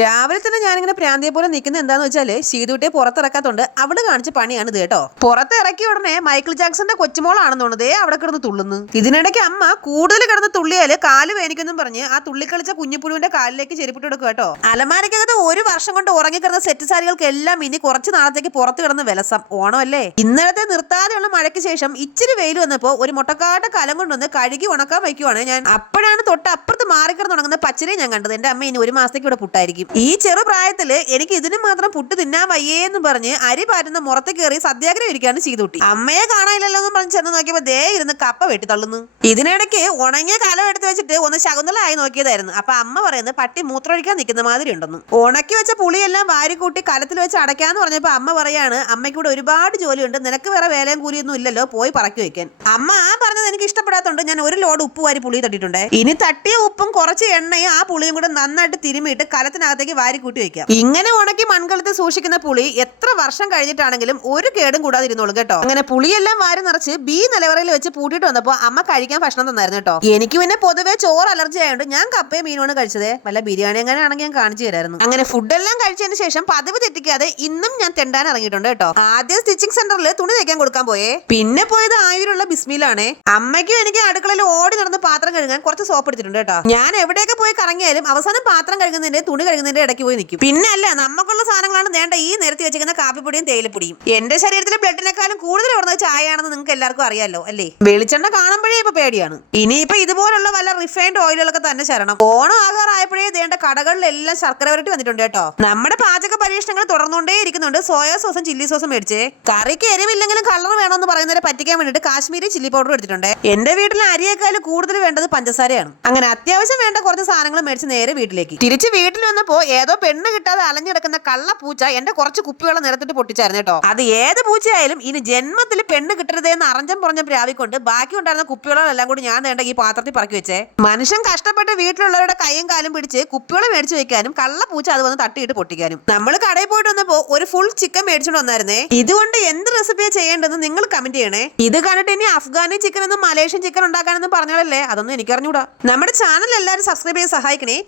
രാവിലെ തന്നെ ഞാനിങ്ങനെ പ്രാന്തിയെ പോലെ നിൽക്കുന്ന എന്താന്ന് വെച്ചാല് ശീതുട്ടിയെ പുറത്തിറക്കാത്തോണ്ട് അവിടെ കാണിച്ച പണിയാണ് ഇത് കേട്ടോ. പുറത്തിറക്കിയ ഉടനെ മൈക്കിൾ ജാക്സന്റെ കൊച്ചുമോളാണെന്നുള്ളത് അവിടെ കിടന്ന് തുള്ളുന്നു. ഇതിനിടയ്ക്ക് അമ്മ കൂടുതൽ കിടന്ന് തുള്ളിയാല് കാല് വേനിക്കെന്നും പറഞ്ഞ് ആ തുള്ളിക്കളിച്ച കുഞ്ഞിപ്പുഴുവിന്റെ കാലിലേക്ക് ചെരുപ്പിട്ട് കൊടുക്കും കേട്ടോ. അലമാരക്കകത്ത് ഒരു വർഷം കൊണ്ട് ഉറങ്ങിക്കിടന്ന സെറ്റ് സാരികൾക്ക് എല്ലാം ഇനി കുറച്ച് നാളത്തേക്ക് പുറത്ത് കിടന്ന് വിലസം. ഓണമല്ലേ? ഇന്നലത്തെ നിർത്താതെയുള്ള മഴയ്ക്ക് ശേഷം ഇച്ചിരി വെയിൽ വന്നപ്പോ ഒരു മുട്ടക്കാട്ട കലം കൊണ്ടൊന്ന് കഴുകി ഉണക്കാൻ വയ്ക്കുവാണ് ഞാൻ. അപ്പോഴാണ് തൊട്ട് അപ്പുറത്ത് മാറിക്കിടന്ന് ഉണങ്ങുന്ന പച്ചരിയെ ഞാൻ കണ്ടത്. എന്റെ അമ്മ ഇനി ഒരു മാസത്തേക്ക് ഇവിടെ പുട്ടായിരിക്കും. ഈ ചെറുപ്രായത്തില് എനിക്ക് ഇതിന് മാത്രം പുട്ട് തിന്നാൻ വയ്യേന്ന് പറഞ്ഞ് അരി പാറ്റുന്ന മുറത്ത് കയറി സത്യാഗ്രഹം ഇരിക്കാണ് ചെയ്തുട്ടി. അമ്മയെ കാണാനില്ലല്ലോ എന്ന് പറഞ്ഞ് ചെന്ന് നോക്കിയപ്പോ ദേ ഇരുന്ന് കപ്പ വെട്ടി തള്ളുന്നു. ഇതിനിടയ്ക്ക് ഉണങ്ങിയ കലം എടുത്ത് വെച്ചിട്ട് ഒന്ന് ശകുന്തളായി നോക്കിയതായിരുന്നു. അപ്പൊ അമ്മ പറയുന്നത് പട്ടി മൂത്രമൊഴിക്കാൻ നിൽക്കുന്ന മാതിരി ഉണ്ടെന്നു. ഉണക്കി വെച്ച പുളിയെല്ലാം വാരിക്കൂട്ടി കലത്തിൽ വെച്ച് അടയ്ക്കാന്ന് പറഞ്ഞപ്പോ അമ്മ പറയാണ്, അമ്മയ്ക്കൂടെ ഒരുപാട് ജോലിയുണ്ട്, നിനക്ക് വേറെ വേലയും കൂലിയൊന്നും ഇല്ലല്ലോ, പോയി പറക്കി വെക്കാൻ. അമ്മ പറഞ്ഞത് എനിക്ക് ഇഷ്ടപ്പെടാത്തോണ്ട് ഞാൻ ഒരു ലോഡ് ഉപ്പ് വാരി പുളി തട്ടിയിട്ടുണ്ട്. ഇനി തട്ടിയ ഉപ്പും കുറച്ച് എണ്ണയും ആ പുളിയും കൂടെ നന്നായിട്ട് തിരുമിയിട്ട് കലത്തിനകത്തേക്ക് വാരി കൂട്ടി വെക്കാം. ഇങ്ങനെ ഉണക്കി മൺകലത്ത് സൂക്ഷിക്കുന്ന പുളി എത്ര വർഷം കഴിഞ്ഞിട്ടാണെങ്കിലും ഒരു കേടും കൂടാതിരുന്നോളൂ കേട്ടോ. അങ്ങനെ പുളിയെല്ലാം വാരി നിറച്ച് ബി നിലവറയിൽ വെച്ച് പൂട്ടിയിട്ട് വന്നപ്പോ അമ്മ കഴിക്കാൻ ഭക്ഷണം തന്നായിരുന്നു കേട്ടോ. എനിക്ക് പിന്നെ പൊതുവെ ചോറ് അലർജി ആയതുകൊണ്ട് ഞാൻ കപ്പയും മീനുമാണ് കഴിച്ചത്. വല്ല ബിരിയാണി എങ്ങനെ ആണെങ്കിൽ ഞാൻ കാണിച്ചു തരായിരുന്നു. അങ്ങനെ ഫുഡെല്ലാം കഴിച്ചതിന് ശേഷം പതിവ് തെറ്റിക്കാതെ ഇന്നും ഞാൻ തെണ്ടാൻ ഇറങ്ങിയിട്ടുണ്ട് കേട്ടോ. ആദ്യം സ്റ്റിച്ചിങ് സെന്ററിൽ തുണി തയ്ക്കാൻ കൊടുക്കാൻ പോയേ. പിന്നെ പോയത് ആയൂരുള്ള ബിസ്മിയിലാണേ. അമ്മയ്ക്കും എനിക്ക് അടുക്കളയിൽ ഓടി നടന്ന് പാത്രം കഴുകാൻ കുറച്ച് സോപ്പ് എടുത്തിട്ടുണ്ട് കേട്ടോ. ഞാൻ എവിടെയൊക്കെ പോയി കറങ്ങിയാലും അവസാനം പാത്രം കഴുകുന്നതിന്റെ തുണി കഴുകുന്നതിന്റെ ഇടയ്ക്ക് പോയി നിൽക്കും. പിന്നെ അല്ല, നമുക്കുള്ള സാധനങ്ങളാണ് നേണ്ട ഈ നിരത്തി വെച്ചിരിക്കുന്ന കാപ്പിപ്പൊടിയും തേയിലപ്പൊടിയും. എന്റെ ശരീരത്തിലെ ബ്ലഡിനെക്കാളും കൂടുതൽ ഇടുന്നത് ചായയാണെന്ന് നിങ്ങൾക്ക് എല്ലാവർക്കും അറിയാലോ അല്ലേ? വെളിച്ചെണ്ണ കാണുമ്പോഴേ ഇപ്പൊ പേടിയാണ്. ഇനിയിപ്പോ ഇതുപോലുള്ള വല്ല റിഫൈൻഡ് ഓയിലുകളൊക്കെ തന്നെ ശരണം. ഓണം ആകാറായപ്പോഴേ ദേണ്ട കടകളിലെല്ലാം ശർക്കര വരട്ടി വന്നിട്ടുണ്ട് കേട്ടോ. നമ്മുടെ പാചക പരീക്ഷണങ്ങൾ തുടർന്നുകൊണ്ടേ ഇരിക്കുന്നുണ്ട്. സോയാ സോസും ചില്ലി സോസും മേടിച്ചേ. കറിക്ക് എരിവില്ലെങ്കിലും കളർ വേണമെന്ന് പറയുന്നവരെ പറ്റിക്കാൻ വേണ്ടിട്ട് കാശ്മീരി ചില്ലി പൗഡർ എടുത്തിട്ടുണ്ട്. എന്റെ വീട്ടിൽ അരിയേക്കാൾ കൂടുതൽ വേണ്ടത് പഞ്ചസാരയാണ്. അങ്ങനെ അത്യാവശ്യം വേണ്ട കുറച്ച് സാധനങ്ങൾ മേടിച്ച് നേരെ വീട്ടിലേക്ക്. തിരിച്ച് വീട്ടിൽ വന്നപ്പോ ഏതോ പെണ്ണ് കിട്ടാതെ അലഞ്ഞെടുക്കുന്ന കള്ള പൂച്ച എന്റെ കുറച്ച് കുപ്പിവെള്ളം നിരത്തിട്ട് പൊട്ടിച്ചായിരുന്നു കേട്ടോ. അത് ഏത് പൂച്ചയായാലും ഇനി ജന്മത്തിൽ പെണ്ണ് കിട്ടരുതേന്ന് അറഞ്ചം പുറഞ്ഞം പ്രാവിക്കൊണ്ട് ബാക്കി ഉണ്ടായിരുന്ന കുപ്പിവെള്ളം എല്ലാം കൂടി ഞാൻ നേണ്ട ഈ പാത്രത്തിൽ പറക്കി വെച്ചേ. മനുഷ്യൻ കഷ്ടപ്പെട്ട് വീട്ടിലുള്ളവരുടെ കൈയും കാലും പിടിച്ച് കുപ്പിവെള്ളം മേടിച്ചു വെക്കാനും കള്ള പൂച്ച അത് വന്ന് തട്ടിയിട്ട് പൊട്ടിക്കാനും. നമ്മൾ കടയിൽ പോയിട്ട് വന്നപ്പോ ഒരു ഫുൾ ചിക്കൻ മേടിച്ചോണ്ട് വന്നായിരുന്നേ. ഇതുകൊണ്ട് എന്ത് റെസിപ്പിയാ ചെയ്യേണ്ടതെന്ന് നിങ്ങൾ കമന്റ് ചെയ്യണേ. ഇത് കണ്ടിട്ട് ഇനി അഫ്ഗാനി ചിക്കൻ എന്നും മലേഷ്യൻ ചിക്കൻ ഉണ്ടാക്കാനെന്നും പറഞ്ഞാലല്ലേ, അതൊന്നും എനിക്കറിഞ്ഞൂടാ. നമ്മുടെ ചാനൽ എല്ലാവരും സബ്സ്ക്രൈബ് ചെയ്ത് സഹായിക്കണേ.